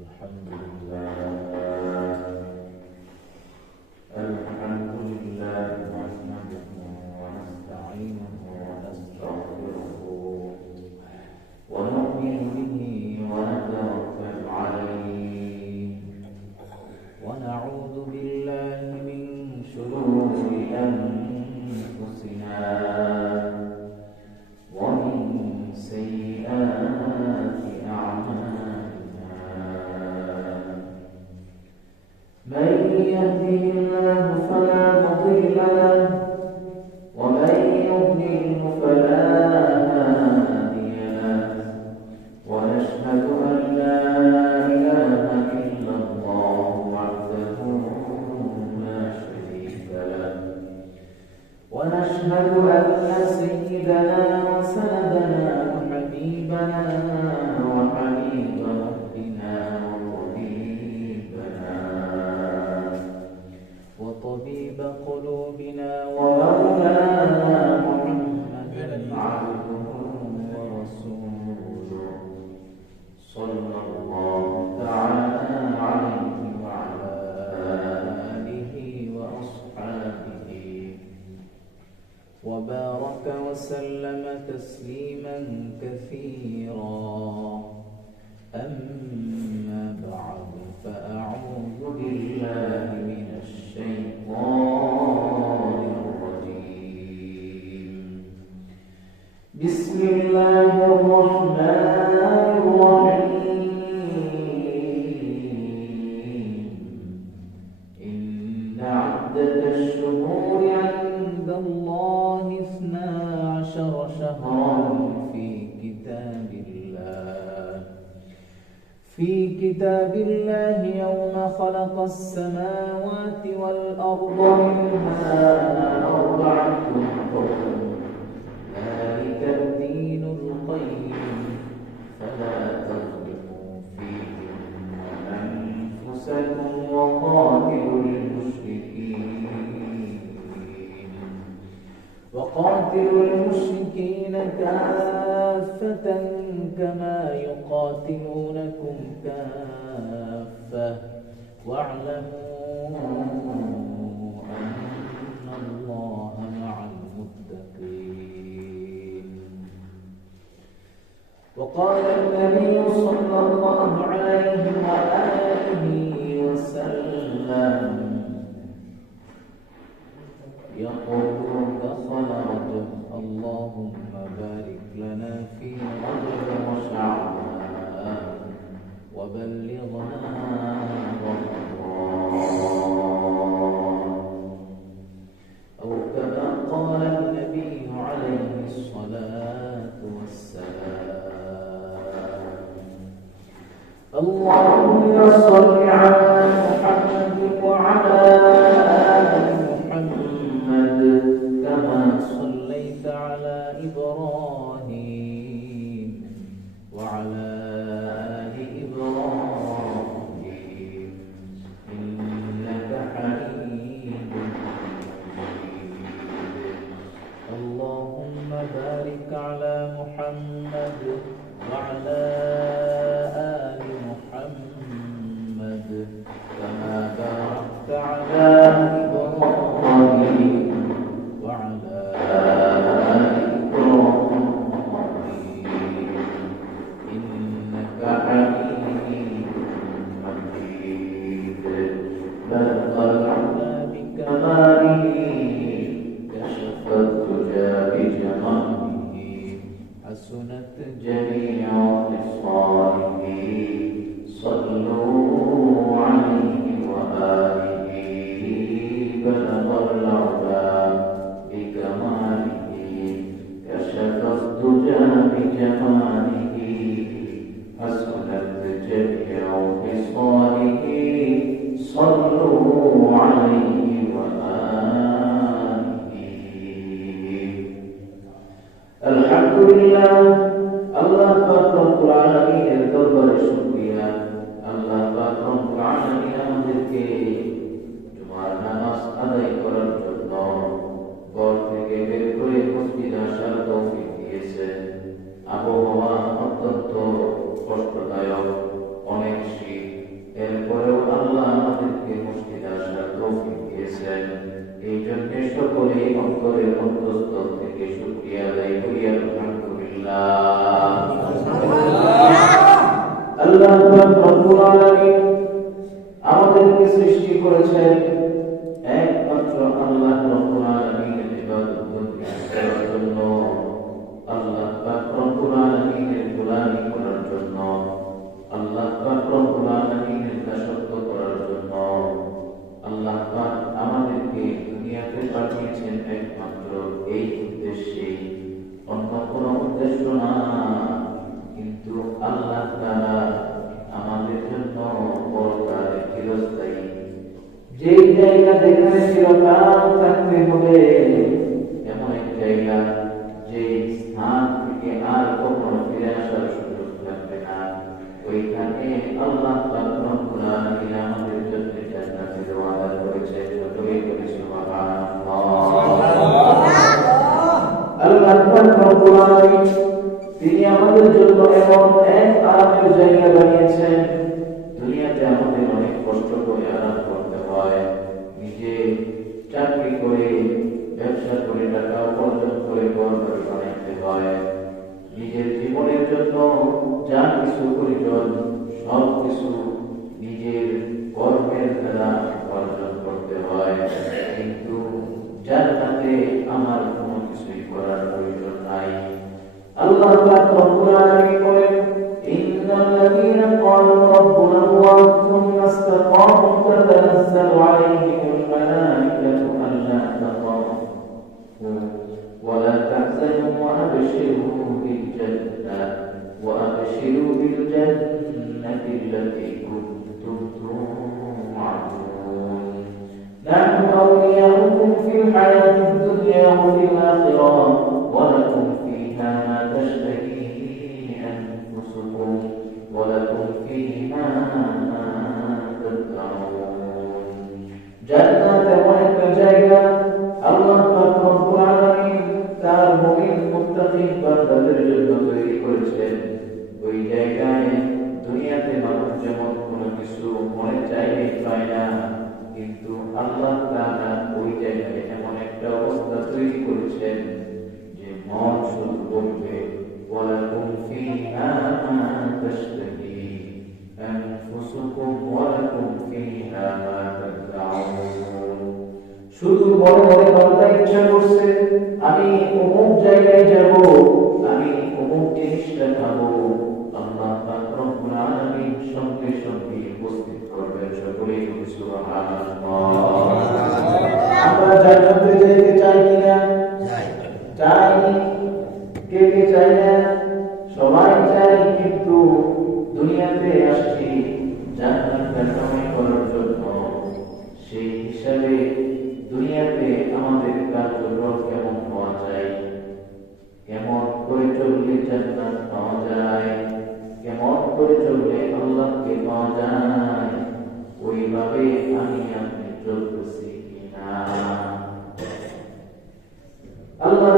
الحمد لله نحمده ونستعينه ونستغفره ونؤمن به ونتوكل عليه ونعوذ بالله من شرور أنفسنا ومن سيئات أعمالنا من يهده الله فلا مضل له ومن يضلل فلا هادي له ونشهد أن لا إله إلا الله وحده لا شريك له ونشهد أن سيدنا وسندنا وحبيبنا وحبيب ربنا وطبيب قلوبنا ومولانا محمدا عبده ورسوله صلى الله تعالى عليه وعلى آله وأصحابه وبارك وسلم تسليما كثيرا أما بعد فأعوذ بالله من الشيطان الرجيم بسم الله الرحمن الرحيم إن عدة الشهور عند الله 12 شهرا في كتاب الله يوم خلق السماوات والأرض منها 4 حرم ذلك الدين القيم فلا تظلموا فيهن أنفسكم وقاتلوا المشركين كافة كما يقاتلونكم كافة واعلموا أن الله مع المتقين وقال النبي صلى الله عليه وآله وسلم يقول دخل رجب اللهم بارك لنا في رجب وشعبان وبلغنا رمضان أو كما قال النبي عليه الصلاة والسلام اللهم صل على محمد وعلى آل محمد كما صليت على إبراهيم وعلى آل إبراهيم إنك حميد مجيد اللهم بارك على محمد وعلى آل محمد كما باركت على إبراهيم وعلى آل إبراهيم إنك حميد مجيد بلغ العلا بكماله كشف الدجى بجماله حسنت جميع خصاله صلوا عليه وآله بلغ العلا بكماله كشف الدجى بجماله حسنت جميع خصاله صلوا عليه وآله الحمد لله الله পাক রব্বুল আলামিনের দরবারে শুকরিয়া আল্লাহ পাক রব্বুল আলামিন আমাদেরকে জুমার নামাজ আদায় করার জন্য ঘর থেকে বের করে মসজিদে আসার তৌফিক দিয়েছেন আবহাওয়া অন্তরের অন্তঃস্থল থেকে শুকরিয়া আদায় করি আলহামদুলিল্লাহ। আল্লাহ পাক রব্বুল আলামিন আমাদেরকে সৃষ্টি করেছেন একমাত্র আল্লাহ রব্বুল আলামিনের ইবাদত করার জন্য, আল্লাহ পাক রব্বুল আলামিনের গোলামি করার জন্য, আল্লাহ পাক রব্বুল আলামিনের দাসত্ব করার জন্য। আল্লাহ পাক আমাদেরকে দুনিয়াতে পাঠিয়েছেন একমাত্র এই উদ্দেশ্যে, অন্য কোনো উদ্দেশ্য না। কিন্তু আল্লাহ তাআলা আমাদের জন্য পরকালে চিরস্থায়ী যে জায়গা যেখানে চিরকাল থাকতে হবে, এমন এক জায়গা যে স্থান থেকে আর কখনো ফিরে আসার সুযোগ থাকবে না, ওইখানে আল্লাহ পাক রব্বুল আলামিন আমাদের জন্য জান্নাতের ওয়াদা করেছেন। সকলেই বলি সুবহানাল্লাহ। আল্লাহ পাক রব্বুল আলামিন তিনি আমাদের জন্য এমন এক আরামের জায়গা বানিয়েছেন। দুনিয়াতে আমাদের অনেক কষ্ট করে আরাম করতে হয়, নিজে চাকরি করে ব্যবসা করে টাকা উপার্জন করে ঘর বাড়ি বানাইতে হয়, নিজের জীবনের জন্য যা কিছু প্রয়োজন সব কিছু নিজের কর্মের দ্বারা উপার্জন করতে হয়। কিন্তু জান্নাতে আমার কোনো কিছুই করার প্রয়োজন নাই। আল্লাহ পাক রব্বুল আলামিন বলেন, ইন্নাল্লাযীনা ক্বালু রাব্বুনা আল্লাহু সুম্মা ইসতাকামু তাতানাজ্জালু আলাইহিমুল মালাঈকাতু আল্লা তাখাফু ওয়া লা তাহজানু ওয়া আবশিরু বিল জান্নাহ ওয়া আবশিরু বিল জান্নাতি আল্লাতী কুনতুম তু'আদুন। নাহনু আউলিয়াউকুম ফিল হায়াতিদ দুনিয়া ওয়া ফিল আখিরাহ ওয়া লাকুম فيها ما تشتهي أنفسكم ولكم فيها ما تدعون। জান্নাত এমন একটা জায়গা আল্লাহ পাক রব্বুল আলামিন তার মুমিন মুত্তাকিন বান্দাদের জন্য তৈরি করেছেন। ওই জায়গায় দুনিয়াতে মানুষ যেমন কোনো কিছু মনে চাইলে পায় না, কিন্তু আল্লাহ তাআলা ওই জায়গায় এমন একটা অবস্থা তৈরি করেছেন যে মন শুধু বলবে, ওয়ালাকুম ফিহা মা তাশতাহি আনফুসুকুম ওয়ালাকুম ফিহা মা তাদউন। শুধু বড় বড় কথা ইচ্ছা করছে, আমি অমুক জায়গায় যাব, আমি অমুক জিনিসটা খাবো, আল্লাহ পাক রব্বুল আলামিন সঙ্গে সঙ্গে উপস্থিত করবেন। সকলেই বলি সুবহানাল্লাহ। আমরা জান্নাতে যেতে চাই কিনা? চাই। কে কে চাই না? সবাই চাই, কিন্তু দুনিয়াতে আসছি জান্নাতটা কামাই করার জন্য। সেই হিসাবে দুনিয়াতে আমাদের কার্যক্রম কেমন হওয়া যায়, কেমন করে চললে জান্নাত পাওয়া যায়, কেমন করে চললে আল্লাহকে পাওয়া যায়, ওইভাবে আমি আপনি চলতেছি কিনা। আল্লাহ